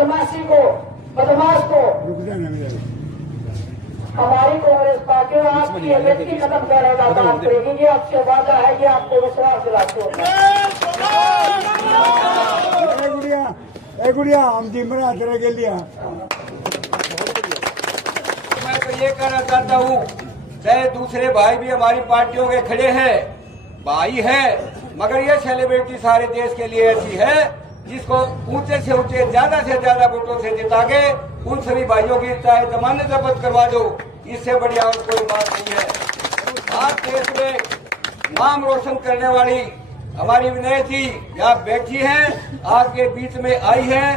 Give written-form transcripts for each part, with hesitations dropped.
बदमाश को हमारी कांग्रेस पार्टी आपकी एमएसपी खत्म करने का काम करेगी। ये आपसे वादा है, ये आपको विश्वास दिलाते हैं। गुड़िया हम जिम्मरा तेरे के लिए मैं तो ये कहना चाहता हूँ, चाहे दूसरे भाई भी हमारी पार्टियों के खड़े हैं, भाई है, मगर ये सेलिब्रिटी सारे देश के लिए ऐसी है जिसको ऊंचे से ऊंचे ज्यादा से ज्यादा वोटों से जिता के उन सभी भाइयों की चाहे जमानत जब्त करवा दो, इससे बढ़िया और कोई बात नहीं है। आज देश में नाम रोशन करने वाली हमारी विनय जी यहाँ बैठी हैं, आपके बीच में आई हैं,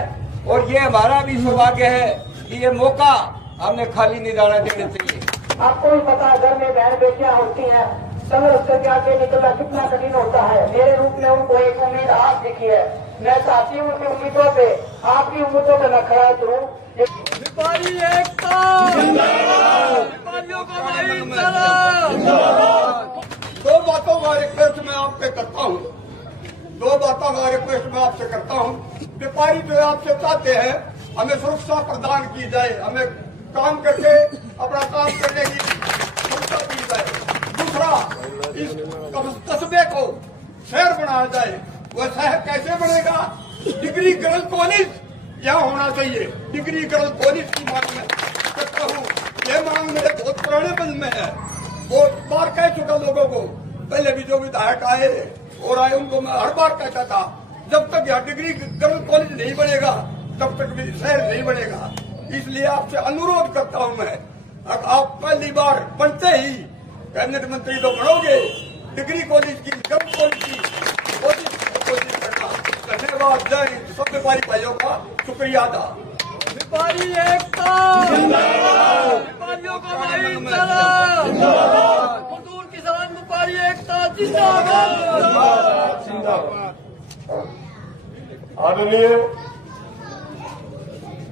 और ये हमारा भी सौभाग्य है कि ये मौका हमने खाली नहीं जाना देना चाहिए। आपको भी पता है घर में बहन बेटियां होती हैं, संघर्ष करके आगे निकलना कितना कठिन होता है। मेरे रूप में उनको एक उम्मीद आप दिखी है। मैं चाहती हूँ उनकी उम्मीदों पे, आपकी उम्मीदों पे मैं खड़ा करूँ। व्यापारी एकता, व्यापारियों का भाईचारा। दो बातों का रिक्वेस्ट मैं आपसे करता हूँ, व्यापारी जो आपसे चाहते हैं हमें सुरक्षा प्रदान की जाए, हमें काम करके अपना काम करने की सुरक्षा दी जाए। दूसरा, इस कस्बे को शहर बनाया जाए। वह शहर कैसे बनेगा? डिग्री गर्ल कॉलेज यहाँ होना चाहिए। डिग्री गर्ल कॉलेज की मांग मैं करता हूँ। ये मांग मेरे बहुत पुराने मन में है, बहुत बार कह चुका लोगों को। पहले भी जो विधायक आए और आए उनको मैं हर बार कहता था, जब तक यहाँ डिग्री गर्ल कॉलेज नहीं बनेगा तब तक भी शहर नहीं बनेगा। इसलिए आपसे अनुरोध करता हूँ मैं, अब आप पहली बार बनते ही कैबिनेट मंत्री तो बनोगे, डिग्री कॉलेज की गर्ल कॉलेज की कोशिश करना। धन्यवाद। जय हिंद। सब व्यापारी भाइयों का शुक्रिया अदा। व्यापारी एकता, व्यापारियों का भाईचारा। मजदूर किसान व्यापारी एकता जिंदाबाद। आदरणीय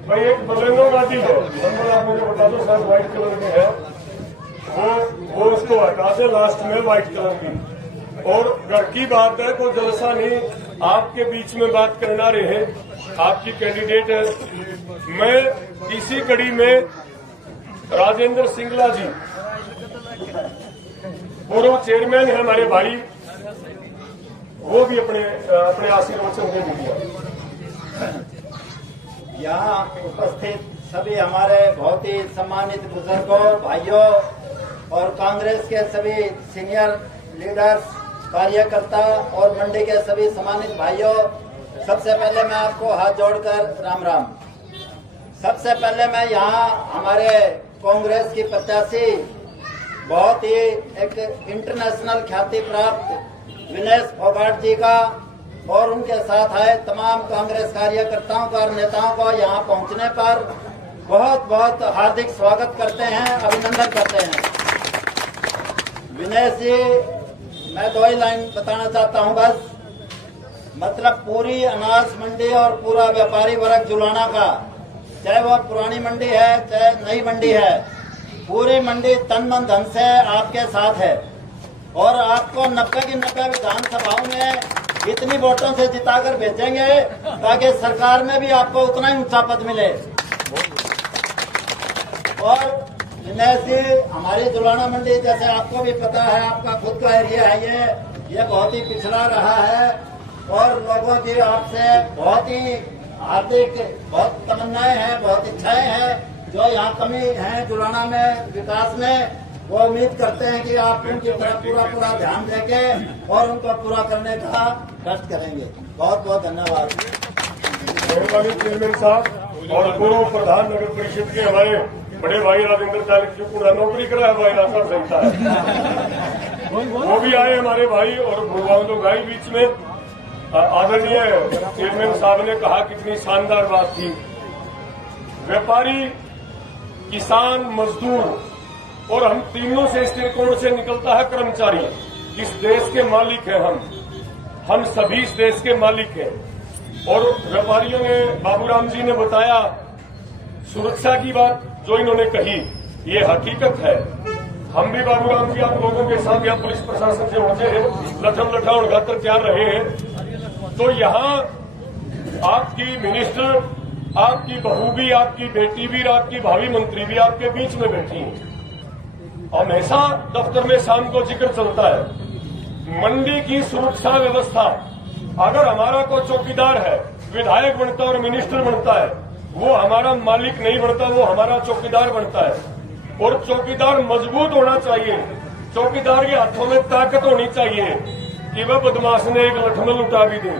भाई, एक बलेनो गाड़ी है, नंबर आप मुझे बता दो सर, व्हाइट कलर की है, वो उसको हटा दे लास्ट में व्हाइट कलर की। और घर की बात है, कोई जलसा नहीं, आपके बीच में बात करना रहे, आपकी कैंडिडेट है। मैं इसी कड़ी में राजेंद्र सिंगला जी, पूर्व चेयरमैन है हमारे भाई, वो भी अपने आशीर्वचन दे दीजिए। यहाँ उपस्थित सभी हमारे बहुत ही सम्मानित बुजुर्गों, भाइयों और कांग्रेस के सभी सीनियर लीडर्स, कार्यकर्ता और मंडी के सभी सम्मानित भाइयों, सबसे पहले मैं आपको हाथ जोड़कर राम राम। सबसे पहले मैं यहाँ हमारे कांग्रेस की प्रत्याशी, बहुत ही एक इंटरनेशनल ख्याति प्राप्त विनय फोगाट जी का और उनके साथ आए तमाम कांग्रेस कार्यकर्ताओं का और नेताओं को यहाँ पहुँचने पर बहुत बहुत हार्दिक स्वागत करते हैं, अभिनंदन करते हैं। विनय जी, मैं 2 ही लाइन बताना चाहता हूँ बस। मतलब पूरी अनाज मंडी और पूरा व्यापारी वर्ग जुलाना का, चाहे वो पुरानी मंडी है चाहे नई मंडी है, पूरी मंडी तन मन धन से आपके साथ है और आपको 90 की 90 विधानसभाओं में इतनी वोटों से जिताकर भेजेंगे ताकि सरकार में भी आपको उतना ही ऊंचा पद मिले। और विनय जी, हमारी जुलाना मंडी जैसे आपको भी पता है, आपका खुद का एरिया है, ये बहुत ही पिछड़ा रहा है और लोगों की आपसे बहुत ही हार्दिक बहुत तमन्नाएं हैं, बहुत इच्छाएं हैं जो यहाँ कमी है जुलाना में विकास में, वो उम्मीद करते हैं कि आप उनकी तरफ पूरा ध्यान देंगे और उनको पूरा करने का कष्ट करेंगे। बहुत बहुत धन्यवाद। मेहरबानी चेयरमैन साहब और पूर्व प्रधान नगर परिषद के हमारे बड़े भाई राजेंद्र चालक जो पूरा नौकरी करा है, भाई रास्ता संहिता है, वो भी आए हमारे भाई और भगवान लोग आए बीच में। आदरणीय चेयरमैन साहब ने कहा कितनी शानदार बात थी। व्यापारी, किसान, मजदूर और हम तीनों से इस त्रिकोण से निकलता है कर्मचारी। इस देश के मालिक हैं हम सभी इस देश के मालिक हैं। और व्यापारियों ने, बाबूराम जी ने बताया सुरक्षा की बात जो इन्होंने कही, ये हकीकत है। हम भी बाबूराम जी आप लोगों के साथ यहाँ पुलिस प्रशासन से उठे हैं, लठम लठा उड़ाकर तैयार रहे हैं। तो यहाँ आपकी मिनिस्टर आपकी बहू भी, आपकी बेटी भी, आपकी भावी मंत्री भी आपके बीच में बैठी है। हमेशा दफ्तर में शाम को जिक्र चलता है मंडी की सुरक्षा व्यवस्था। अगर हमारा कोई चौकीदार है, विधायक बनता है और मिनिस्टर बनता है, वो हमारा मालिक नहीं बनता, वो हमारा चौकीदार बनता है। और चौकीदार मजबूत होना चाहिए। चौकीदार के हाथों में ताकत होनी चाहिए कि वह बदमाश ने एक लठमल उठा भी दे।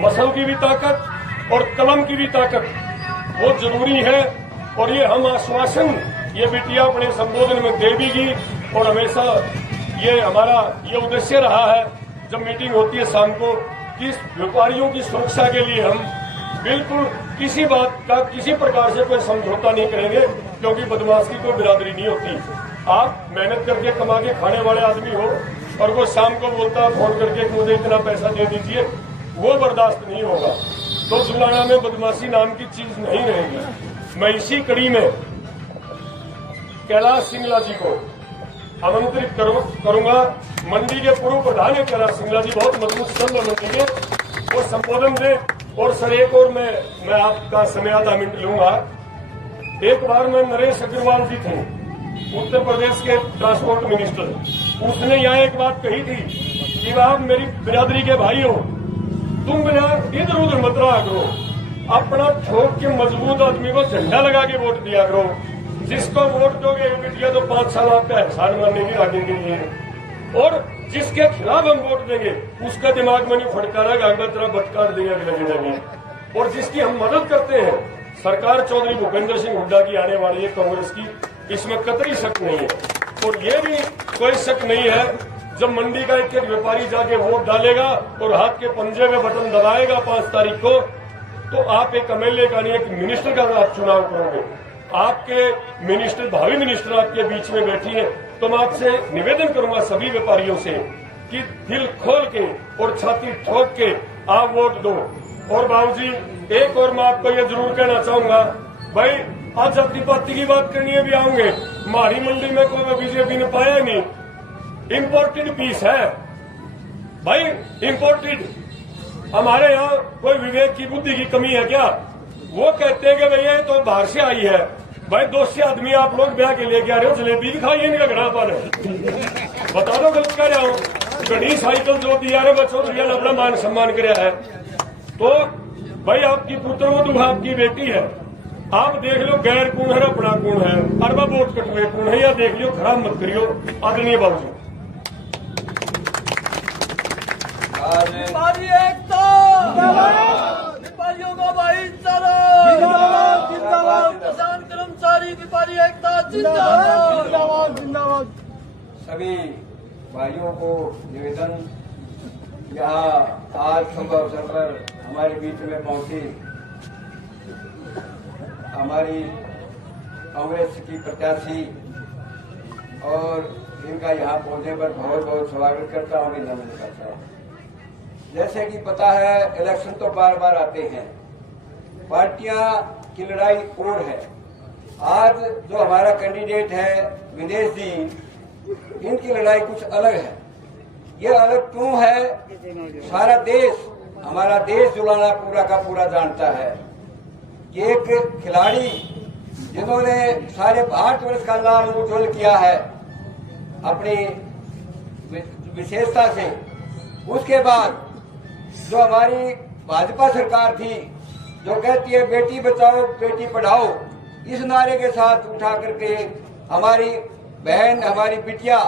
मसल की भी ताकत और कलम की भी ताकत वो जरूरी है। और ये हम आश्वासन ये बिटिया अपने संबोधन में देगी। और हमेशा ये हमारा ये उद्देश्य रहा है जब मीटिंग होती है शाम को कि व्यापारियों की सुरक्षा के लिए हम बिल्कुल किसी बात का किसी प्रकार से कोई समझौता नहीं करेंगे, क्योंकि बदमाश की कोई बिरादरी नहीं होती। आप मेहनत करके कमा के खाने वाले आदमी हो और वो शाम को बोलता फोन करके कि मुझे इतना पैसा दे दीजिए, वो बर्दाश्त नहीं होगा। तो जुलाना में बदमाशी नाम की चीज नहीं रहेगी। मैं इसी कड़ी में कैलाश सिंगला जी को आमंत्रित करूंगा। मंडी के पूर्व प्रधान है कैलाश सिंगला जी, बहुत मजबूत स्तंभ है मंडी के, वो संबोधन दे। और सर एक और मैं आपका समय आधा मिनट लूंगा। एक बार मैं नरेश अग्रवाल जी थे, उत्तर प्रदेश के ट्रांसपोर्ट मिनिस्टर। उसने यहाँ एक बात कही थी कि आप मेरी बिरादरी के भाई हो, तुम बिना इधर उधर मत रहा करो, अपना ठोक के मजबूत आदमी को झंडा लगा के वोट दिया करो। जिसको वोट दोगे बिटिया तो 5 साल आपका एहसान मानने की रागेंगे लिए, और जिसके खिलाफ हम वोट देंगे उसका दिमाग में नहीं फटकारा गागा तरह भटकार देगा लगे। और जिसकी हम मदद करते हैं, सरकार चौधरी भूपेंद्र सिंह हुड्डा की आने वाली है कांग्रेस की, इसमें कतई शक नहीं है। और ये भी कोई शक नहीं है जब मंडी का एक व्यापारी जाके वोट डालेगा और हाथ के पंजे में बटन दबाएगा 5 तारीख को, तो आप एक एमएलए का नहीं एक मिनिस्टर का आप चुनाव करोगे। आपके मिनिस्टर, भावी मिनिस्टर आपके बीच में बैठी है। तो मैं आपसे निवेदन करूंगा सभी व्यापारियों से कि दिल खोल के और छाती ठोक के आप वोट दो। और बाबूजी एक और मैं आपको ये जरूर कहना चाहूंगा, भाई आज जाति पाति की बात करनी है भी आऊंगे, हमारी मंडी में कोई बीजेपी ने पाया नहीं। इम्पोर्टेड पीस है भाई, इम्पोर्टेड। हमारे यहाँ कोई विवेक की बुद्धि की कमी है क्या? वो कहते हैं कि भैया तो बाहर से आई है। भाई 200 आदमी आप लोग ब्याह के लेके आ रहे हो, जलेबी भी खाइए इनका घड़ा पर बता दो गलत कह रहा हूँ। घड़ी साइकिल जो दिया है बच्चों रियल अपना मान सम्मान कराया है। तो भाई आपकी पुत्र वो आपकी बेटी है, आप देख लो गैर कौन है अपना कौन है, अरबा वोट कटवे कौन है, या देख लियो खराब मत करियो आदरणीय बाबू। व्यापारी एकता, व्यापारियों का भाईचारा, किसान कर्मचारी व्यापारी एकता जिंदाबाद जिंदाबाद। सभी भाइयों को निवेदन, यहाँ आज शुभ अवसर पर हमारे बीच में पहुंची हमारी कांग्रेस की प्रत्याशी, और इनका यहाँ पहुंचने पर बहुत बहुत स्वागत करता हूँ, अभिनंदन करता हूँ। जैसे कि पता है इलेक्शन तो बार बार आते हैं, पार्टियां की लड़ाई और है। आज जो हमारा कैंडिडेट है विनेश जी, इनकी लड़ाई कुछ अलग है। ये अलग क्यों है? सारा देश, हमारा देश जुलाना पूरा का पूरा जानता है कि एक खिलाड़ी जिन्होंने सारे 8 वर्ष का नाम उज्ज्वल किया है अपनी विशेषता से, उसके बाद जो हमारी भाजपा सरकार थी जो कहती है बेटी बचाओ बेटी पढ़ाओ, इस नारे के साथ उठा करके हमारी बहन, हमारी बिटिया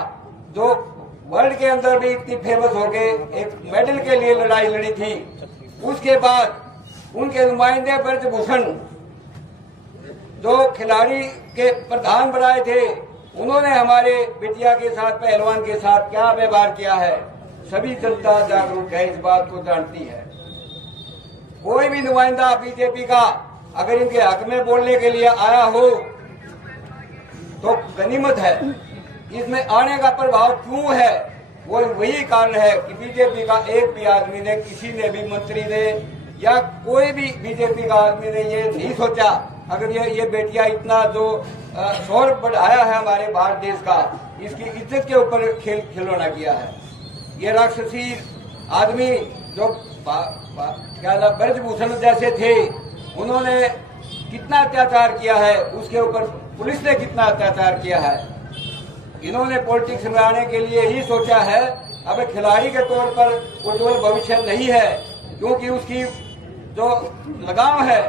जो वर्ल्ड के अंदर भी इतनी फेमस हो गए, एक मेडल के लिए लड़ाई लड़ी थी। उसके बाद उनके नुमाइंदे ब्रजभूषण जो खिलाड़ी के प्रधान बनाए थे, उन्होंने हमारे बिटिया के साथ, पहलवान के साथ क्या व्यवहार किया है, सभी जनता जागरूक है, इस बात को जानती है। कोई भी नुमाइंदा बीजेपी का अगर इनके हक में बोलने के लिए आया हो तो गनीमत है। इसमें आने का प्रभाव क्यों है? वो वही कारण है कि बीजेपी का एक भी आदमी ने, किसी ने भी, मंत्री ने या कोई भी बीजेपी का आदमी ने ये नहीं सोचा अगर ये बेटियां इतना जो शोर बढ़ाया है हमारे भारत देश का, इसकी इज्जत के ऊपर खिलौना किया है। ये राक्षसी आदमी जो क्या नाम ब्रजभूषण जैसे थे, उन्होंने कितना अत्याचार किया है, उसके ऊपर पुलिस ने कितना अत्याचार किया है। इन्होंने पॉलिटिक्स में आने के लिए ही सोचा है। अब खिलाड़ी के तौर पर उज्जवल भविष्य नहीं है, क्योंकि उसकी जो लगाम है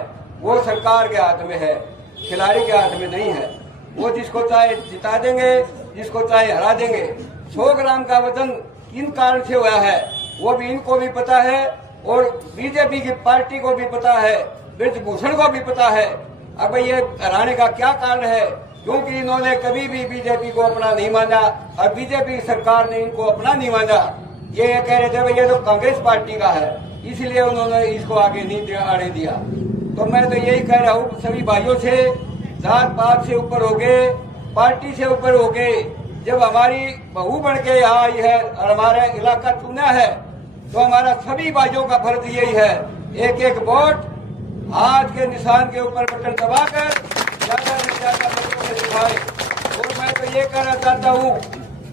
वो सरकार के हाथ में है, खिलाड़ी के हाथ में नहीं है। वो जिसको चाहे जिता देंगे, जिसको चाहे हरा देंगे। 100 ग्राम का वजन किन कारण से हुआ है वो भी इनको भी पता है और बीजेपी की पार्टी को भी पता है, ब्रजभूषण को भी पता है। अब ये हराने का क्या कारण है, क्योंकि इन्होंने कभी भी बीजेपी को अपना नहीं माना और बीजेपी सरकार ने इनको अपना नहीं माना। ये कह रहे थे भाई ये तो कांग्रेस पार्टी का है, इसलिए उन्होंने इसको आगे नहीं आने दिया। तो मैं तो यही कह रहा हूँ सभी भाइयों से, जात पात से ऊपर हो गए, पार्टी से ऊपर हो गए। जब हमारी बहू बन के यहाँ आई है और हमारा इलाका चुना है, तो हमारा सभी भाइयों का फर्ज यही है, एक एक वोट हाथ के निशान के ऊपर बटन दबाकर ज्यादा से ज्यादा वोटों से दिखाए। और मैं तो ये कहना चाहता हूँ,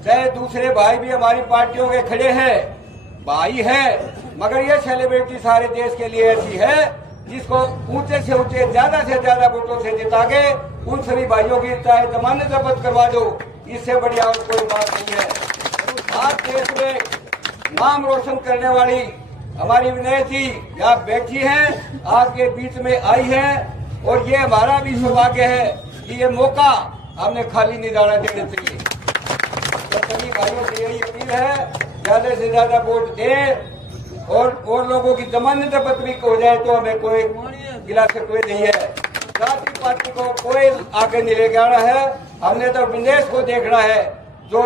चाहे दूसरे भाई भी हमारी पार्टियों के खड़े हैं, भाई है, मगर ये सेलिब्रिटी सारे देश के लिए ऐसी है जिसको ऊंचे से ऊंचे ज्यादा से ज्यादा वोटों से जिता के उन सभी भाइयों की चाहे जमानत जब्त करवा दो, इससे बढ़िया और कोई बात नहीं है। आज देश में नाम रोशन करने वाली हमारी विनय जी यहाँ बैठी हैं, आपके बीच में आई हैं, और ये हमारा भी सौभाग्य है कि ये मौका हमने खाली नहीं जाना देना चाहिए। तो सभी भाइयों से यही अपील है, ज्यादा से ज्यादा वोट दें और लोगों की जमानत जब्त भी हो जाए तो हमें कोई गिला से कोई नहीं है। जाति पार्टी को कोई आगे नहीं लेके आना है, हमने तो विनेश को देखना है जो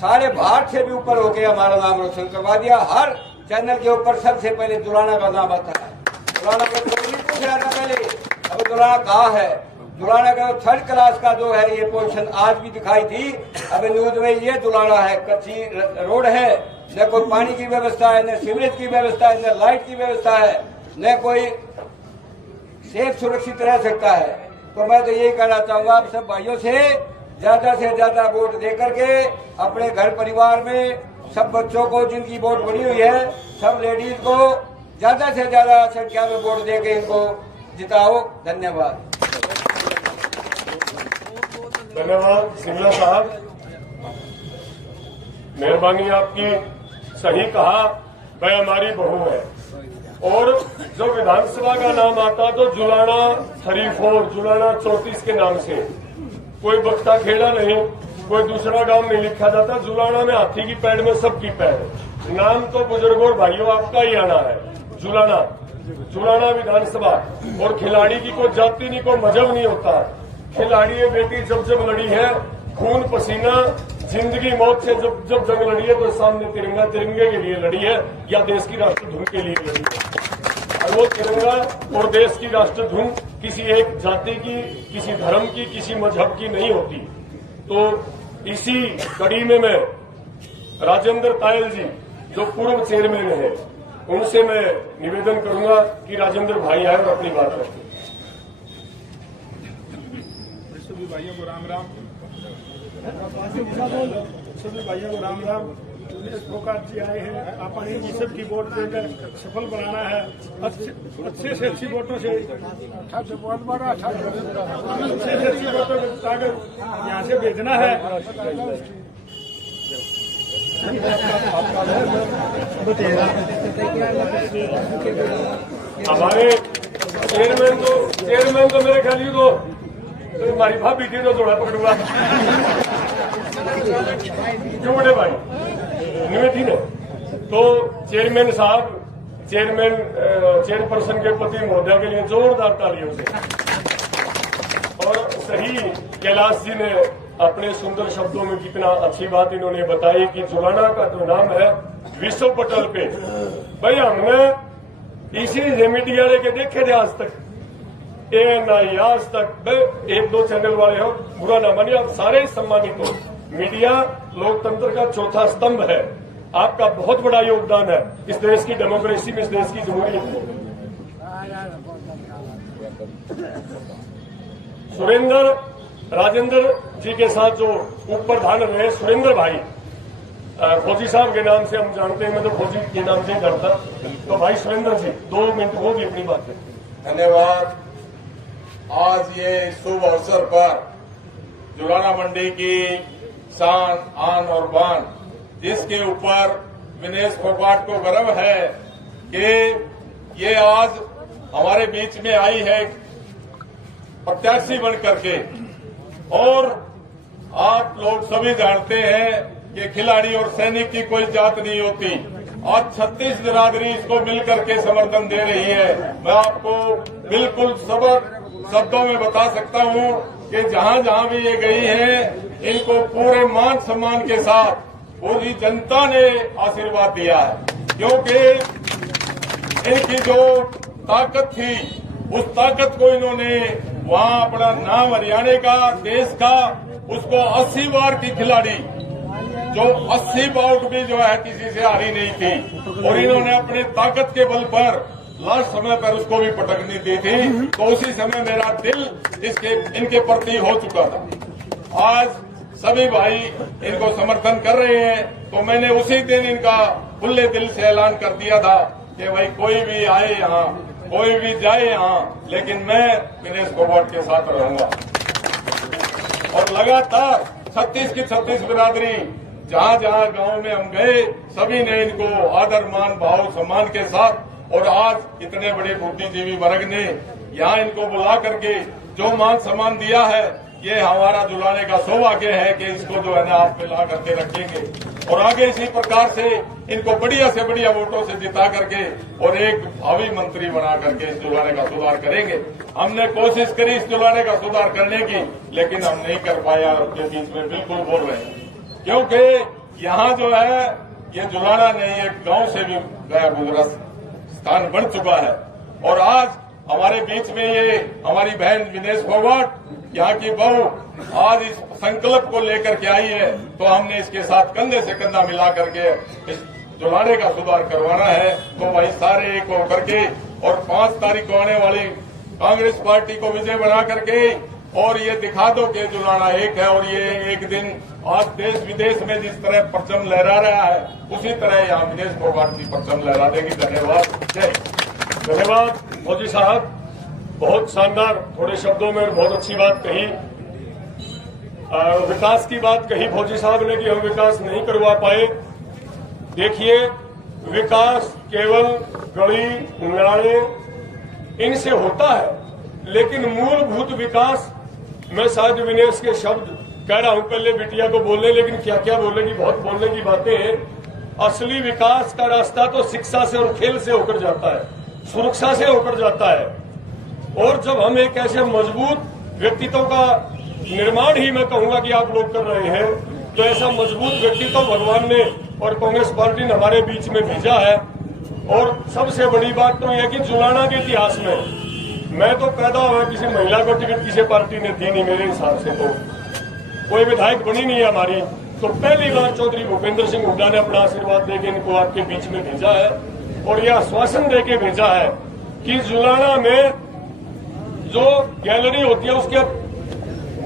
सारे भारत से भी ऊपर होके हमारा नाम रोशन करवा दिया। हर चैनल के ऊपर सबसे पहले दुलाना का नाम आता है। दुलाना का कोई नहीं पूछ रहा था पहले, अब दुलाना कहाँ है? दुलाना का 3rd क्लास का जो है ये पोजीशन आज भी दिखाई थी। अब न्यूज में ये दुलाना है, कच्ची रोड है, न कोई पानी की व्यवस्था है, न सीवरेज की व्यवस्था है, न लाइट की व्यवस्था है, न कोई सेफ सुरक्षित रह सकता है। तो मैं तो यही कहना चाहूंगा आप सब भाइयों से ज्यादा वोट दे करके अपने घर परिवार में सब बच्चों को जिनकी वोट बनी हुई है, सब लेडीज को ज्यादा से ज्यादा संख्या में वोट दे के इनको जिताओ। धन्यवाद। धन्यवाद सिंगला साहब, मेहरबानी आपकी। सही कहा, वह हमारी बहू है। और जब विधानसभा का नाम आता तो जुलाना 34, जुलाना 34 के नाम से कोई बख्ता खेड़ा नहीं, कोई दूसरा गांव नहीं लिखा जाता। जुलाना में हाथी की पैर में सबकी पैर, नाम तो बुजुर्गों और भाइयों आपका ही आना है। जुलाना, जुलाना विधानसभा। और खिलाड़ी की कोई जाति नहीं, कोई मजहब नहीं होता। खिलाड़ी ये बेटी जब लड़ी है, खून पसीना जिंदगी मौत से जब जंग लड़ी है, तो सामने तिरंगा, तिरंगे के लिए लड़ी है या देश की राष्ट्र धुन के लिए लड़ी है। और वो तिरंगा और देश की राष्ट्र धुन किसी एक जाति की, किसी धर्म की, किसी मजहब की नहीं होती। तो इसी कड़ी में मैं राजेंद्र तायल जी जो पूर्व चेयरमैन है, उनसे मैं निवेदन करूंगा कि राजेंद्र भाई आए और अपनी बात रखें। सभी भाइयों को राम राम। सभी भाइयों को राम राम। फोकात जी आए हैं, अपन ही सब की वोट देकर सफल बनाना है। अच्छे से अच्छी वोटों से, बहुत बड़ा अच्छे से अच्छी वोटों को ताकत यहाँ से भेजना है। हमारे चेयरमैन तो मेरे ख्याल तो हमारी भाभी थी तो जोड़ा पकड़ूंगा क्यों बड़े भाई निवेदी ने। तो चेयरमैन साहब, चेयरपर्सन के पति महोदया के लिए जोरदार तालियों से। और सही कैलाश जी ने अपने सुंदर शब्दों में कितना अच्छी बात इन्होंने बताई कि जुलाना का जो नाम है विश्व पटल पे, भाई हमने इसी मीडिया के देखे थे आज तक, ANI आज तक 1-2 चैनल वाले हो, बुरा ना मानिए, आप सारे सम्मानित हो। मीडिया लोकतंत्र का चौथा स्तंभ है, आपका बहुत बड़ा योगदान है इस देश की डेमोक्रेसी में, इस देश की जमहूरियत में। सुरेंद्र राजेंद्र जी के साथ जो उप प्रधान रहे सुरेंद्र भाई, फौजी साहब के नाम से हम जानते हैं, मैं तो फौजी के नाम से ही जानता। तो भाई सुरेंद्र जी 2 मिनट वो भी अपनी बात करें। धन्यवाद। आज ये शुभ अवसर पर जुलाना मंडी की शान, आन और बान, जिसके ऊपर विनेश फोगाट को गर्व है कि ये आज हमारे बीच में आई है प्रत्याशी बन करके। और आप लोग सभी जानते हैं कि खिलाड़ी और सैनिक की कोई जात नहीं होती। आज 36 बिरादरी इसको मिलकर के समर्थन दे रही है। मैं आपको बिल्कुल शब्दों में बता सकता हूं कि जहां जहां भी ये गई हैं, इनको पूरे मान सम्मान के साथ पूरी जनता ने आशीर्वाद दिया है, क्योंकि इनकी जो ताकत थी उस ताकत को इन्होंने वहां अपना नाम हरियाणा का, देश का, उसको 80 बार की खिलाड़ी जो 80 बाउट भी जो है किसी से हारी नहीं थी, और इन्होंने अपने ताकत के बल पर लास्ट समय पर उसको भी पटकनी दी थी। तो उसी समय मेरा दिल इनके प्रति हो चुका था। आज सभी भाई इनको समर्थन कर रहे हैं, तो मैंने उसी दिन इनका खुले दिल से ऐलान कर दिया था कि भाई कोई भी आए यहाँ, कोई भी जाए यहाँ, लेकिन मैं विनेश फोगाट के साथ रहूंगा। और लगातार 36 की 36 बिरादरी जहां जहां गांव में हम गए, सभी ने इनको आदर, मान, भाव, सम्मान के साथ, और आज इतने बड़े बुद्धिजीवी वर्ग ने यहाँ इनको बुला करके जो मान सम्मान दिया है, ये हमारा जुलाने का सौभाग्य है कि इसको जो है ना आप मिला करके रखेंगे और आगे इसी प्रकार से इनको बढ़िया से बढ़िया वोटों से जिता करके और एक भावी मंत्री बना करके इस जुलाने का सुधार करेंगे। हमने कोशिश करी इस जुलाने का सुधार करने की, लेकिन हम नहीं कर पाए। आपके बीच में बिल्कुल बोल रहे हैं, क्योंकि यहाँ जो है ये जुलाना नहीं, एक गांव से भी गया गुजरा स्थान बन चुका है। और आज हमारे बीच में ये हमारी बहन विनेश फोगाट, यहाँ की बहू, आज इस संकल्प को लेकर के आई है, तो हमने इसके साथ कंधे से कंधा मिला करके इस जुलाने का सुधार करवाना है। तो भाई सारे एक होकर के और 5 तारीख को आने वाली कांग्रेस पार्टी को विजय बना करके और ये दिखा दो कि जुलाना एक है। और ये एक दिन आज देश विदेश में जिस तरह परचम लहरा रहा है, उसी तरह यहाँ विनेश फोगाट की परचम लहरा देगी। धन्यवाद। जय धन्यवाद फौजी साहब, बहुत शानदार थोड़े शब्दों में बहुत अच्छी बात कही। विकास की बात कही फौजी साहब ने कि हम विकास नहीं करवा पाए। देखिए, विकास केवल गली नाले इनसे होता है, लेकिन मूलभूत विकास, मैं शायद विनेश के शब्द कह रहा हूं पहले बिटिया को बोलने, लेकिन क्या क्या बोलेगी, बहुत बोलने की बातें हैं। असली विकास का रास्ता तो शिक्षा से और खेल से होकर जाता है, सुरक्षा से होकर जाता है। और जब हम एक ऐसे मजबूत व्यक्तित्व का निर्माण ही मैं कहूंगा कि आप लोग कर रहे हैं, तो ऐसा मजबूत व्यक्तित्व भगवान ने और कांग्रेस पार्टी ने हमारे बीच में भेजा है। और सबसे बड़ी बात तो यह कि जुलाना के इतिहास में मैं तो पैदा हुआ, किसी महिला को टिकट किसी पार्टी ने दी नहीं, मेरे हिसाब से तो कोई विधायक बनी नहीं है हमारी। तो पहली बार चौधरी भूपेंद्र सिंह हुड्डा ने अपना आशीर्वाद देके इनको आपके बीच में भेजा है और यह आश्वासन देके भेजा है कि जुलाना में जो गैलरी होती है उसके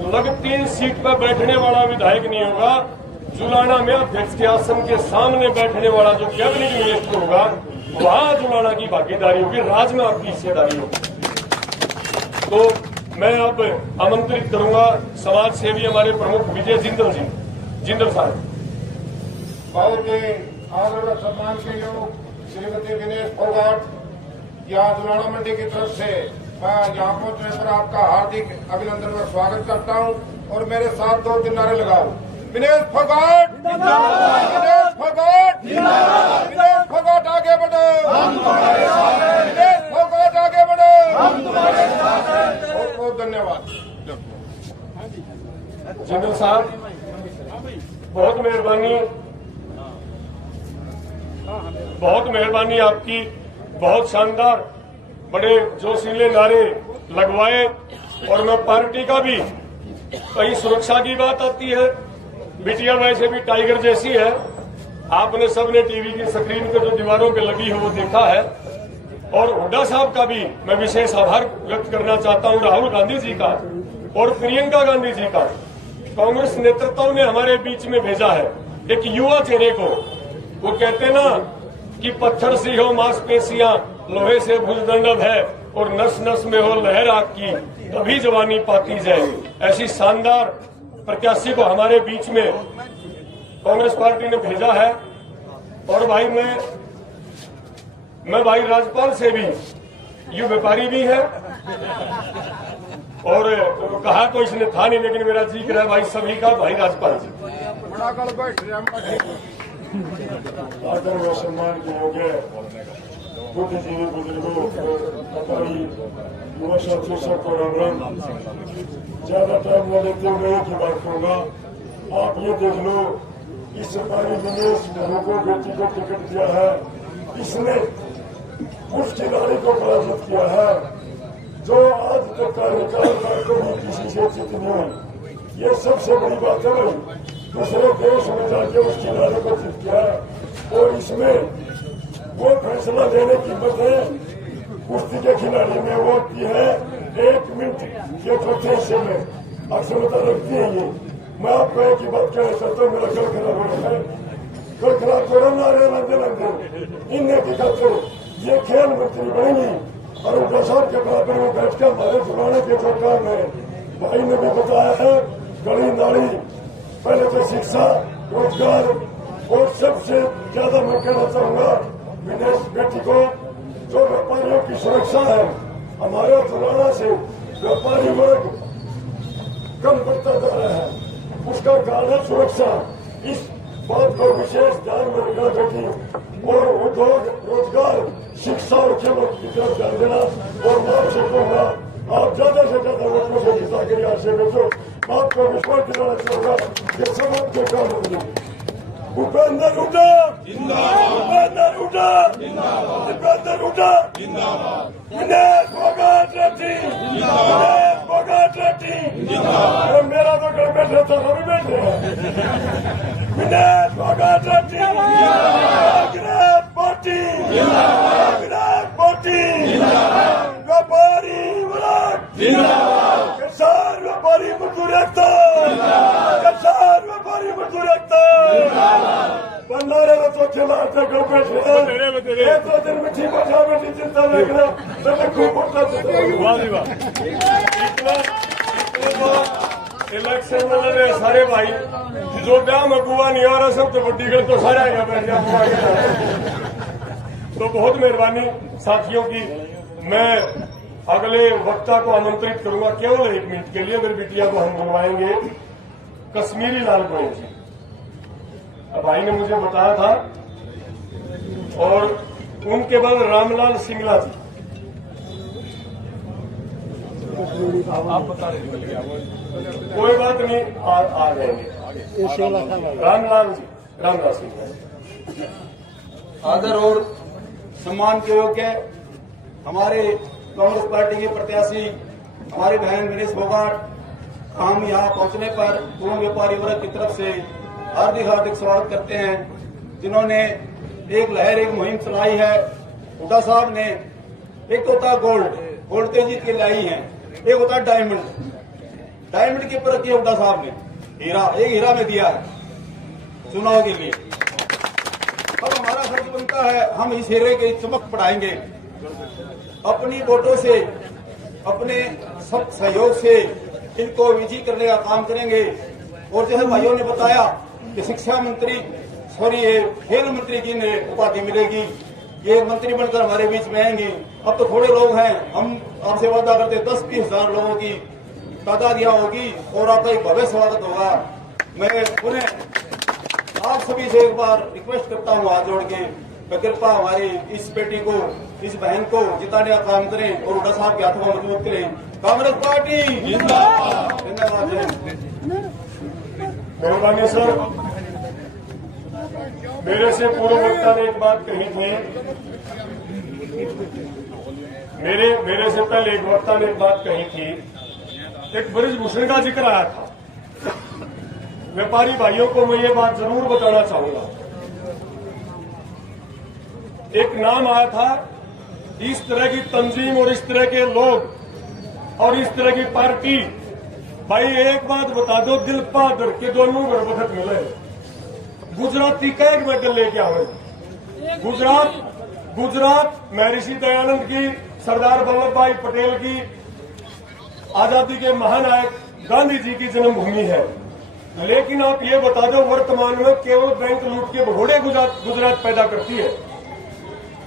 लगभग 3 सीट पर बैठने वाला विधायक नहीं होगा। जुलाना में अध्यक्ष के आसन के सामने बैठने वाला जो कैबिनेट मिनिस्टर होगा, वहां जुलाना की भागीदारी होगी, राज में आपकी हिस्सेदारी होगी। तो मैं अब आमंत्रित करूंगा समाज सेवी हमारे प्रमुख विजय जिंदल जी, जिंदल साहब। बहुत ही आदर और सम्मान के योग श्रीमती विनेश फोगाट यहाँ जुलाना मंडी की तरफ से मैं यहाँ पहुंचने पर आपका हार्दिक अभिनंदन और स्वागत करता हूँ। और मेरे साथ 2-3 नारे लगाओ। विनेश फोगाट, विनेश फोगाट, विनेश फोगाट आगे बढ़ो, विनेश फोगाट आगे बढ़ो। बहुत बहुत धन्यवाद। जिंदल साहब, बहुत मेहरबानी आपकी, बहुत शानदार बड़े जोशीले नारे लगवाए। और मैं पार्टी का भी, कहीं सुरक्षा की बात आती है, बिटिया वैसे भी टाइगर जैसी है, आपने सबने टीवी की स्क्रीन पे जो दीवारों पे लगी है वो देखा है। और हुड्डा साहब का भी मैं विशेष आभार व्यक्त करना चाहता हूं, राहुल गांधी जी का और प्रियंका गांधी जी का। कांग्रेस नेतृत्व ने हमारे बीच में भेजा है, एक युवा चेहरे को, वो कहते ना कि पत्थर सी हो मांसपेशियां, लोहे से भुजदंड है और नस नस में हो लहर आग की, तभी जवानी पाती जाए। ऐसी शानदार प्रत्याशी को हमारे बीच में कांग्रेस पार्टी ने भेजा है। और भाई मैं भाई राज्यपाल से भी, ये व्यापारी भी है और कहा तो इसने था नहीं, लेकिन मेरा जिक्र है भाई सभी का, भाई राज्यपाल जी। आदर व सम्मान के योग्य बुद्धिजीवी बुजुर्गों, व्यापारी, युवा साथियों, सबको राम राम। ज्यादा टाइम न लेते हुए एक ही बात कहूंगा, आप ये देख लो, इस व्यापारी दिनेश को बेटी को टिकट दिया है, इसने उस खिलाड़ी को पराजित किया है जो आज तक कार्यकाल में कभी किसी से जीत नहीं हुई। ये सबसे बड़ी बात है भाई, दूसरे देश में जाके उस खिलाड़ी को जीत किया है। और इसमें वो फैसला लेने की हिम्मत है कुश्ती के खिलाड़ी में, वो की है 1 मिनट के चौथे हिस्से में अक्षमता रखती है। ये मैं आपको एक ही बात कहना चाहता हूँ, मेरा गल खराब हो रहा है, गल खराब करो ना रे लंदे इनने की खातिर ये खेल मंत्री बनेगी और उनका साहब के बराबर में बैठ कर हमारे जुड़ाने के जो काम है, भाई ने भी बताया है, गली नाली, पहले तो शिक्षा, रोजगार, और सबसे ज्यादा मैं कहना चाहूंगा विनेश बेटी को, जो व्यापारियों की सुरक्षा है, हमारे जुड़ाना से व्यापारी वर्ग कम बढ़ता जा रहा है, उसका कारण है सुरक्षा। इस बात को विशेष ध्यान में रखना बेटी, और उद्योग, रोजगार, शिक्षा और खेलों की तरफ ध्यान देना। और मैं आपसे कहूंगा, आप ज्यादा से ज्यादा वोटों से जिता के यहाँ से बेचो। मैं आपको विश्वास दिलाना चाहूंगा कि सब आपके काम होंगे। भूपेंद्र हुड्डा भूपेंद्र हुड्डा भूपेंद्र हुड्डा विनेश फोगाट रेड्डी विनेश फोगाट रेड्डी। अरे मेरा तो घर बैठे था, अभी बैठे हैं। विनेश फोगाट रेड्डी कांग्रेस पार्टी, कांग्रेस पार्टी, व्यापारी वर्ग, किसान व्यापारी मजदूर एकता, किसान व्यापारी मजदूर एकता। बंदारे में तो चला था घर बैठे, एक दो दिन में ठीक हो जाए, बेटी चिंता लग रहा, मैं खूब उठता इलेक्शन में लगे सारे भाई, जो गांव में बुआ नहीं आ रहा, सब तो बड्डी गल तो सारे आएगा बैठ गया। तो बहुत मेहरबानी साथियों की। मैं अगले वक्ता को आमंत्रित करूंगा केवल 1 मिनट के लिए, मेरी बिटिया को हम बुलवाएंगे, कश्मीरी लाल गोयल जी। भाई ने मुझे बताया था, और उनके बाद रामलाल सिंगला जी। आप बता रहे, कोई बात नहीं, आ जाएंगे। रामलाल जी, रामलाल सिंह। आदर और सम्मान के योग्य हमारे कांग्रेस पार्टी के प्रत्याशी हमारी बहन विनेश फोगाट, हम यहाँ पहुंचने पर पूर्ण व्यापारी वर्ग की तरफ से हार्दिक हार्दिक स्वागत करते हैं, जिन्होंने एक लहर, एक मुहिम चलाई है। हुड्डा साहब ने, एक तो होता गोल्ड तो जीत के लाई है, एक होता है डायमंड के ऊपर किया हुड्डा साहब ने हीरा, एक हीरा में दिया है चुनाव के लिए। अब हमारा फर्ज बनता है, हम इस हीरे की चमक बढ़ाएंगे, अपनी वोटों से, अपने सब सहयोग से इनको विजयी करने का काम करेंगे। और जैसे भाइयों ने बताया कि शिक्षा मंत्री, खेल मंत्री की उपाधि मिलेगी, ये मंत्री बनकर हमारे बीच में आएंगे। अब तो थोड़े लोग हैं, हम आपसे वादा करते 10-20 हजार लोगों की तादाद यहाँ होगी और आपका एक भव्य स्वागत होगा। मैं पुनः आप सभी से एक बार रिक्वेस्ट करता हूँ हाथ जोड़ के, कृपा हमारी इस बेटी को, इस बहन को जिताने का काम करें और हुड्डा साहब के हाथों को मजबूत करें। कांग्रेस पार्टी जिंदाबाद। मेहरबानी सर। मेरे से पूर्व वक्ता ने एक बात कही थी, मेरे से पहले एक वक्ता ने एक बात कही थी, एक ब्रिजभूषण का जिक्र आया था। व्यापारी भाइयों को मैं ये बात जरूर बताना चाहूंगा, एक नाम आया था, इस तरह की तंजीम और इस तरह के लोग और इस तरह की पार्टी, भाई एक बात बता दो, दिल पादर के दोनों घर वक्त मिले। गुजराती का एक मेडल लेके आवे। गुजरात महर्षि दयानंद की, सरदार वल्लभ भाई पटेल की, आजादी के महानायक गांधी जी की जन्मभूमि है। लेकिन आप ये बता दो, वर्तमान में केवल बैंक लूट के भगोड़े गुजरात पैदा करती है।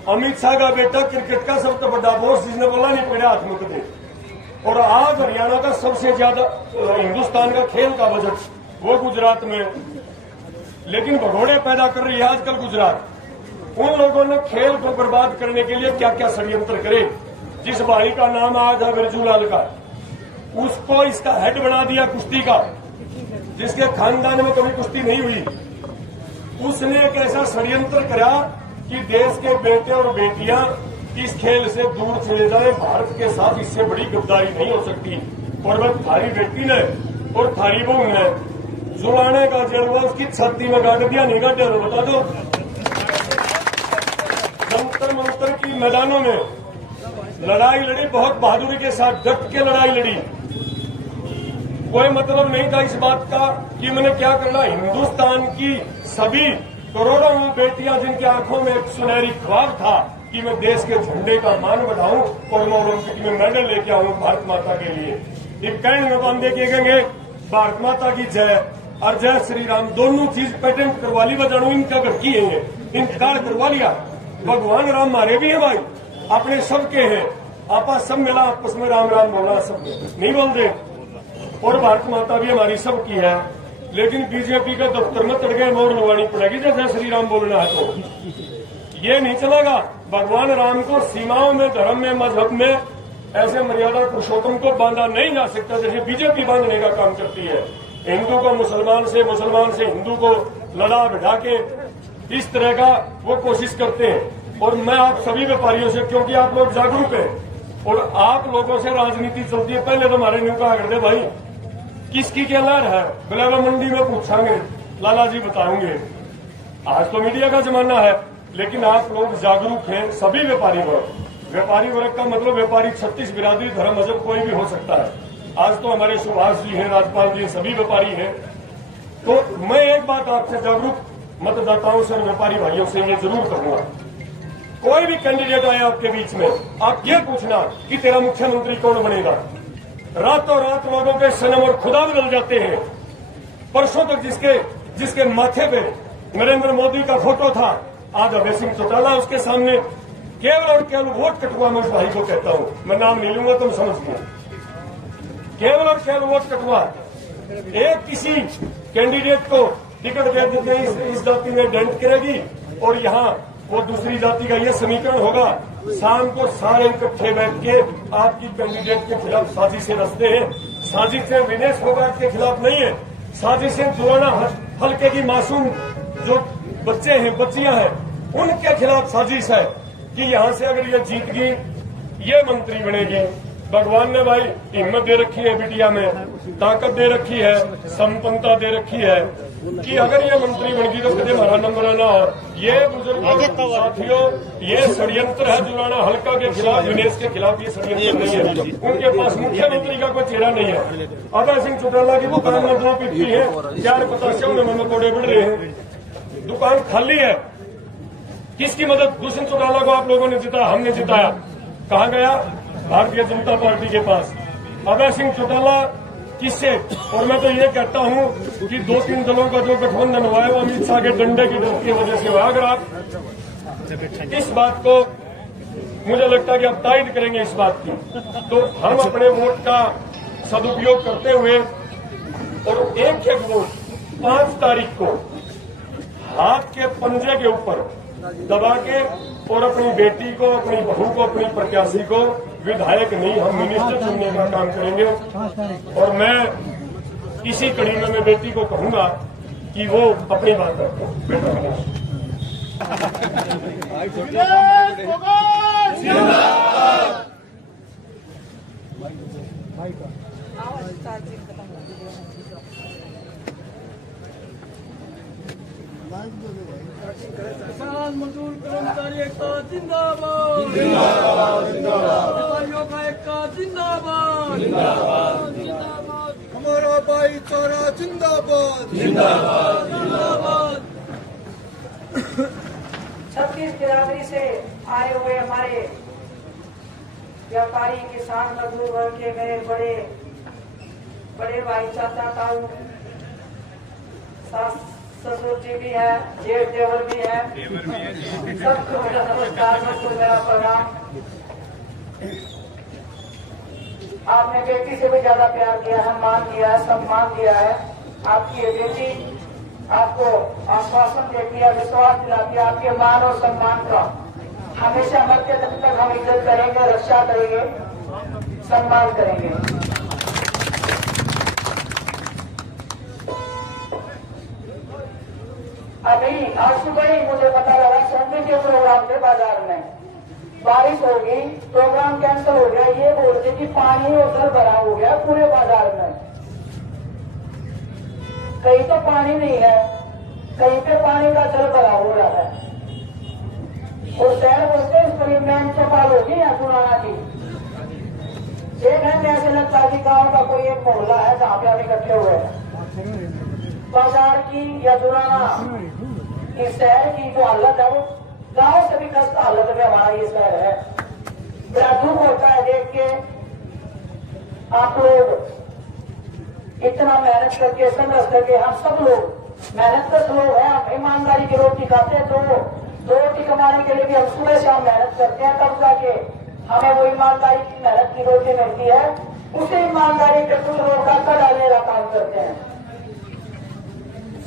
अमित शाह का बेटा क्रिकेट का सबसे बड़ा बॉस, जिसने बोला नहीं पड़ा हाथ मुक दे। और आज हरियाणा का सबसे ज्यादा हिंदुस्तान का खेल का बजट वो गुजरात में, लेकिन भगोड़े पैदा कर रही है आजकल गुजरात। उन लोगों ने खेल को बर्बाद करने के लिए क्या क्या षड्यंत्र करे। जिस भाई का नाम आया था बिरजूलाल का, उसको इसका हेड बना दिया कुश्ती का, जिसके खानदान में कभी कुश्ती नहीं हुई। उसने एक ऐसा षड्यंत्र करा कि देश के बेटे और बेटियां इस खेल से दूर चले जाए। भारत के साथ इससे बड़ी गद्दारी नहीं हो सकती। और वह थारी बेटी ने और थारी बहू ने जुलाने का जज्बा उसकी छाती में गाड़ दिया। नहीं गाड़े तो बता दो। जंतर मंतर की मैदानों में लड़ाई लड़ी, बहुत बहादुरी के साथ डट के लड़ाई लड़ी। कोई मतलब नहीं था इस बात का कि मैंने क्या करना। हिंदुस्तान की सभी करोड़ों बेटियां जिनकी आंखों में एक सुनहरी ख्वाब था कि मैं देश के झंडे का मान बढ़ाऊं और मैं ओलंपिक में मेडल लेके आऊं भारत माता के लिए। एक कैंड में बांधे के गएंगे भारत माता की जय और जय श्री राम, दोनों चीज पेटेंट करवा ली। बजानू इनका घर की है, इंतजार करवा लिया। भगवान राम हमारे भी है भाई, अपने सबके हैं। आपा सब मिला आपस में राम राम बोला, सब नहीं बोलते। और भारत माता भी हमारी सबकी है। लेकिन बीजेपी के दफ्तर में तड़के मोहर लगवानी पड़ेगी जैसे श्री राम बोलना है तो ये नहीं चलेगा। भगवान राम को सीमाओं में, धर्म में, मजहब में ऐसे मर्यादा पुरुषोत्तम को बांधा नहीं जा सकता जैसे बीजेपी बांधने का काम करती है। हिंदू को मुसलमान से, मुसलमान से हिंदू को लड़ा बिठा के इस तरह का वो कोशिश करते हैं। और मैं आप सभी व्यापारियों से, क्योंकि आप लोग जागरूक हैं और आप लोगों से राजनीति चलती है, पहले तो हमारे न्यू कहा करते भाई किसकी क्या लहर है, गुलाबा मंडी में पूछांगे, लाला जी बताओगे। आज तो मीडिया का जमाना है, लेकिन आप लोग जागरूक हैं। सभी व्यापारी वर्ग का मतलब व्यापारी 36 बिरादरी, धर्म, मजहब कोई भी हो सकता है। आज तो हमारे सुभाष जी हैं, राजपाल जी, सभी व्यापारी हैं। तो मैं एक बात आपसे जागरूक मतदाताओं से और व्यापारी भाइयों से ये जरूर कहूंगा, कोई भी कैंडिडेट आए आपके बीच में, आप ये पूछना कि तेरा मुख्यमंत्री कौन बनेगा। रातों रात लोगों के सनम और खुदा बदल जाते हैं। परसों तक जिसके माथे पे नरेंद्र मोदी का फोटो था, आज अभय सिंह चौटाला उसके सामने केवल और केवल वोट कटवा। मैं उस भाई को कहता हूं, मैं नाम नहीं लूंगा, तुम समझ लो। केवल और केवल वोट कटवा। एक किसी कैंडिडेट को टिकट दे देते हैं, इस जाति में डेंट करेगी और यहाँ वो दूसरी जाति का ये समीकरण होगा। शाम को सारे इकट्ठे बैठ के आपकी कैंडिडेट के खिलाफ साजिशें रचते हैं। साजिशें विनेश फोगाट के खिलाफ नहीं है, साजिशें जुलाना हल्के की मासूम जो बच्चे हैं, बच्चियां हैं, उनके खिलाफ साजिश है कि यहां से अगर ये जीत गई ये मंत्री बनेगी। भगवान ने भाई हिम्मत दे रखी है, बिटिया में ताकत दे रखी है, संपन्नता दे रखी है कि अगर ये मंत्री बन गई तो कदे हमारा नंबर ना हो। ये बुजुर्ग साथियों, ये षड्यंत्र है जुलाना हल्का के खिलाफ, विनेश के खिलाफ ये षड्यंत्र नहीं है। उनके पास मुख्यमंत्री का कोई चेहरा नहीं है। अभय सिंह चौटाला की दुकान में 2 पिप्पी है, 4 बताशे में कोड़े बढ़ रहे हैं, दुकान खाली है। किसकी मदद? दुष्यंत चौटाला को आप लोगों ने जिताया, हमने जिताया। कहा गया? भारतीय जनता पार्टी के पास। अभय सिंह चौटाला किससे? और मैं तो ये कहता हूं कि 2-3 दलों का जो गठबंधन हुआ है वो अमित शाह के डंडे की डर की वजह से हुआ। अगर आप इस बात को, मुझे लगता है कि आप तायद करेंगे इस बात की, तो हम अपने वोट का सदुपयोग करते हुए और एक वोट 5 तारीख को हाथ के पंजे के ऊपर दबा के और अपनी बेटी को, अपनी बहू को, अपनी प्रत्याशी को विधायक नहीं हम मिनिस्टर चुनने का काम करेंगे। और मैं इसी कड़ी में मैं बेटी को कहूंगा कि वो अपनी बात रखे। बेटा किसान मजदूर कर्मचारी एकता जिंदाबाद, जिंदाबाद, जिंदाबाद। व्यापारियों का एकता जिंदाबाद, जिंदाबाद, जिंदाबाद। हमारा भाईचारा जिंदाबाद, जिंदाबाद, जिंदाबाद। 36 बिरादरी से आए हुए हमारे व्यापारी, किसान, मजदूर वर्ग के मेरे बड़े भाई, चाचा, ताऊ, सास ससुर जी भी है, जेठ देवर भी है, सबको मेरा नमस्कार, सबको मेरा प्रणाम। आपने बेटी से भी ज्यादा प्यार दिया है, मान दिया है, सम्मान दिया है। आपकी ये बेटी आपको आश्वासन देती है, विश्वास दिलाती है आपके मान और सम्मान का। हमेशा मरते दम तक हम इज्जत करेंगे, रक्षा करेंगे, सम्मान करेंगे। अभी आज सुबह ही मुझे पता लगा, संडे के प्रोग्राम थे बाजार में, बारिश होगी, प्रोग्राम कैंसिल हो गया। ये बोलते कि पानी उधर भरा हो गया पूरे बाजार में। कहीं तो पानी नहीं है, कहीं पे पानी का जल भरा हो रहा है। और शहर बोलते इस करीब में चौपाल होगी या पुराना की एक है, ऐसे लगता है कि गाँव का कोई एक मोहल्ला है जहाँ पे हम इकट्ठे हुए हैं। बाजार की या दुराना इस शहर की जो हालत है वो गांव से भी कष्ट हालत में हमारा ये शहर है। बड़ा दुख होता है देख के, आप लोग इतना मेहनत करके, संघर्ष करके, हम सब लोग मेहनत कर लोग हैं, हम ईमानदारी की रोटी खाते हैं। दो रोटी कमाने के लिए भी हम सुबह शाम मेहनत करते हैं, तब जाके हमें वो ईमानदारी की मेहनत की रोटी मिलती है। उसे ईमानदारी के कुछ लोग का डालने का काम करते हैं।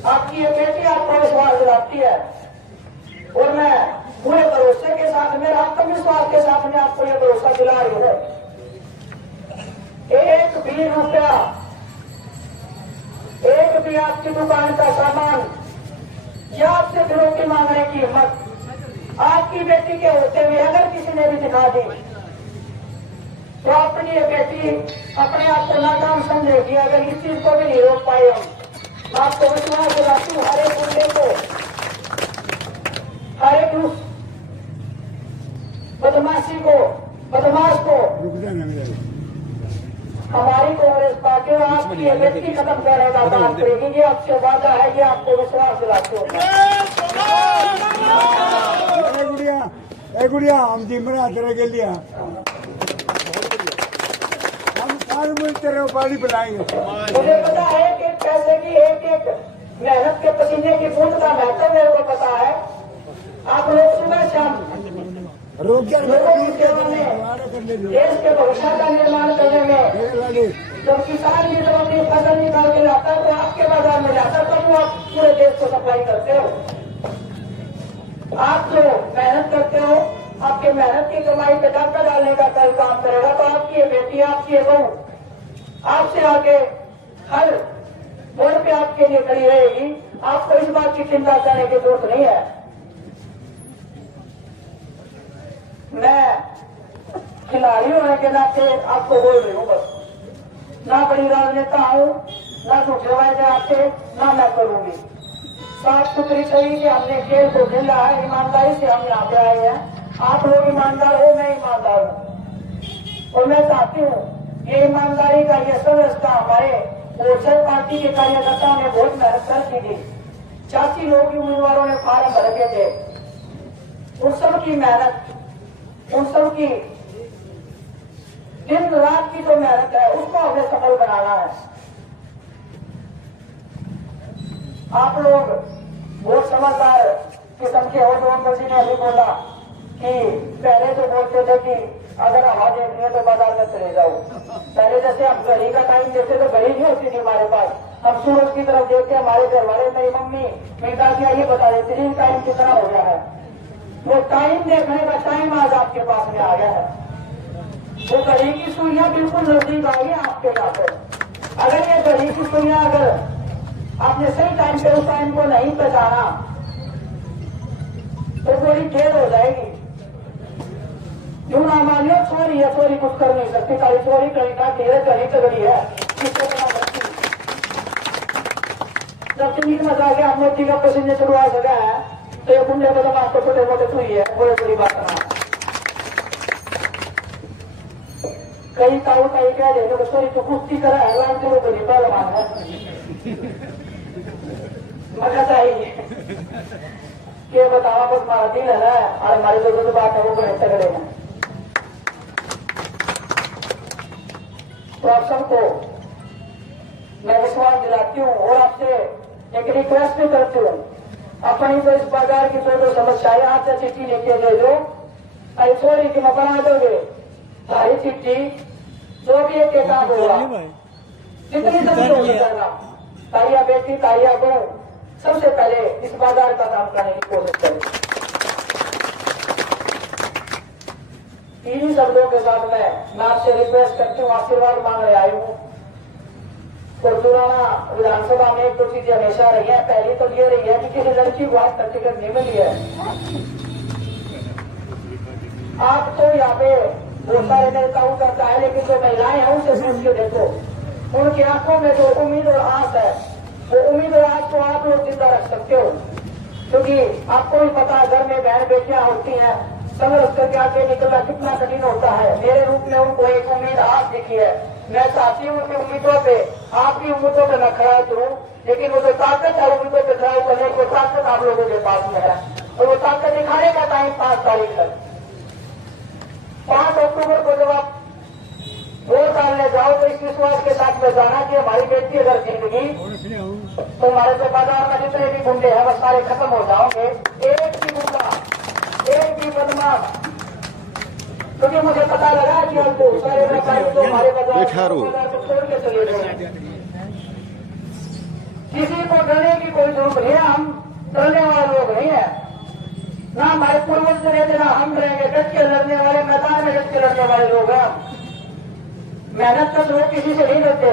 आपकी ये बेटी आपको विश्वास दिलाती है और मैं पूरे भरोसे के साथ, मेरा आत्मविश्वास के साथ मैं आपको ये भरोसा दिला रही हूं। 1 भी रुपया, 1 भी आपकी दुकान का सामान या आपसे दिलों की मांगने की हिम्मत आपकी बेटी के होते हुए अगर किसी ने भी दिखा दी तो अपनी ये बेटी अपने आप को नाकाम समझेगी। अगर इस चीज को भी नहीं रोक पाए हम, आपको विश्वास दिलाती हूँ, हर एक गुंडे को, हर एक बदमाशी को, बदमाश को हमारी कांग्रेस पार्टी और आपकी ये व्यक्ति खत्म करने का काम करेगी। ये आपसे वादा है, ये आपको विश्वास दिलाते हो। गुड़िया हम जिम्मना तेरे लिए हम तेरे पानी पिलाएंगे। मुझे पता है कि पैसे की एक मेहनत के पसीने की बूंद का महत्व मेरे को पता है। आप लोग सुबह शाम लोगों की सेवा में, देश के भविष्य का निर्माण करने में, जब किसान भी जब अपनी फसल निकाल के लाता है तो आपके बाजार में जाता है, तब वो आप पूरे देश को सप्लाई करते हो। आप जो मेहनत करते हो, आपके मेहनत की कमाई पे डाका डालने का कल काम करेगा तो आपकी ये बेटी, आपकी ये बहू आपसे आगे हर मोड़ पे आपके लिए खड़ी रहेगी। आपको इस बात की चिंता करने की जरूरत नहीं है। मैं खिलाड़ी होने के नाते आपको बोल रही हूँ, बस ना बड़ी राजनेता हूँ, ना झूठे वायदे आपसे ना मैं करूंगी। साफ सुथरी तरीके हमने खेल को खेला है, ईमानदारी से हम यहाँ पे आए हैं। आप लोग ईमानदार हो, मैं ईमानदार हूँ और मैं चाहती हूँ ये ईमानदारी का ये संरचना हमारे मोर्चा पार्टी के कार्यकर्ताओं ने बहुत मेहनत कर की थी। 86 लोग की उम्मीदवारों ने फार्म भर के थे। उन सब की मेहनत, उन सब की दिन रात की जो मेहनत है उसको हमें सफल बनाना है। आप लोग बहुत समझदार किस्म के हो। जो अंकल जी ने अभी बोला कि पहले तो बोलते थे कि अगर हवा देखनी है तो बाजार में चले जाओ। पहले जैसे हम घड़ी का टाइम देते तो घड़ी नहीं होती थी हमारे पास। हम सूरज की तरफ देख के हमारे घर वाले, मेरी मम्मी, मेरी दादियाँ ये बता देती थी टाइम कितना हो गया है। वो टाइम देखने का टाइम आज आपके पास में आ गया है। वो घड़ी की सुइयां बिल्कुल नजदीक आई है आपके यहाँ पर। अगर ये घड़ी की सुइयां अगर आपने सही टाइम पे उस टाइम को नहीं पहचाना तो बड़ी खेल हो जाएगी। क्यों ना मानिए चोरी है, चोरी कुछ कर नहीं सकती, खाली चोरी कहीं का धीरे कहीं तगड़ी है, किसको बना सकती। जब तक मजा आ गया, हम मोदी का पसीने शुरू आ सका है तो ये गुंडे बदम आपको छोटे मोटे सुई है, बड़ी बड़ी बात करना। कई ताऊ कहीं कह दे तो सॉरी तो कुश्ती करा है, लाइन चलो बड़ी पहलवान है, मजा चाहिए। के बतावा बस हमारा दिल है ना, और हमारे जो जज्बात है वो बड़े तगड़े हैं। तो आप सबको मैं विश्वास दिलाती हूँ और आपसे एक रिक्वेस्ट भी करती हूँ, अपनी तो इस प्रकार की जो समस्याएं आपसे चिट्ठी लिखे दे दो, ऐसोरी की मैं बना दोगे सारी चिट्ठी, जो भी एक किताब होगा, जितनी जल्दी हो सकेगा, ताइया बेटी ताइया बहू, सबसे पहले इस बाजार का काम करने की कोशिश करें। इन्हीं शब्दों के साथ मैं आपसे रिक्वेस्ट करती हूँ, आशीर्वाद मांगने आई हूँ। और जुलाना विधानसभा में एक तो चीजें हमेशा रही है, पहली तो ये रही है कि किसी लड़की को आज तक टिकट नहीं मिली है। आप तो यहाँ पे बहुत सारे नेताओं का चाहे, लेकिन जो महिलाएं हैं उनसे सोच के देखो, उनकी आंखों में जो उम्मीद और आस है, वो उम्मीद और आस को आप लोग जिंदा रख सकते हो। क्योंकि आपको भी पता है घर में बहन बेटियां होती हैं, संघर्ष करके आगे निकलना कितना कठिन होता है। मेरे रूप में उनको एक उम्मीद आस दिखी है। मैं चाहती हूँ कि उम्मीदों पे, आपकी उम्मीदों पे मैं खड़ा करूँ, लेकिन वो जो ताकत है उम्मीदों पे खड़ा करने की ताकत आप लोगों के पास में है, और वो ताकत दिखाने का टाइम 5 तारीख है। 5 अक्टूबर को जब आप वोट डालने जाओ तो इस विश्वास के साथ में जाना कि हमारी बेटी अगर जिंदगी, तो हमारे जो बाजार में जितने भी गुंडे हैं वो सारे खत्म हो जाओगे। एक भी गुंडा, एक भी बदमाश, क्योंकि मुझे पता लगा कि हम बहुत सारे व्यापारी तो हमारे बाजार को छोड़ के चले गए। किसी को डरने की कोई जरूरत नहीं है, हम डरने वाले लोग नहीं है, ना हमारे पूर्वज डरे, ना हम डरेंगे। डट के लड़ने वाले, मैदान में डट के लड़ने वाले लोग हैं। मेहनत का लोग किसी से नहीं डरते।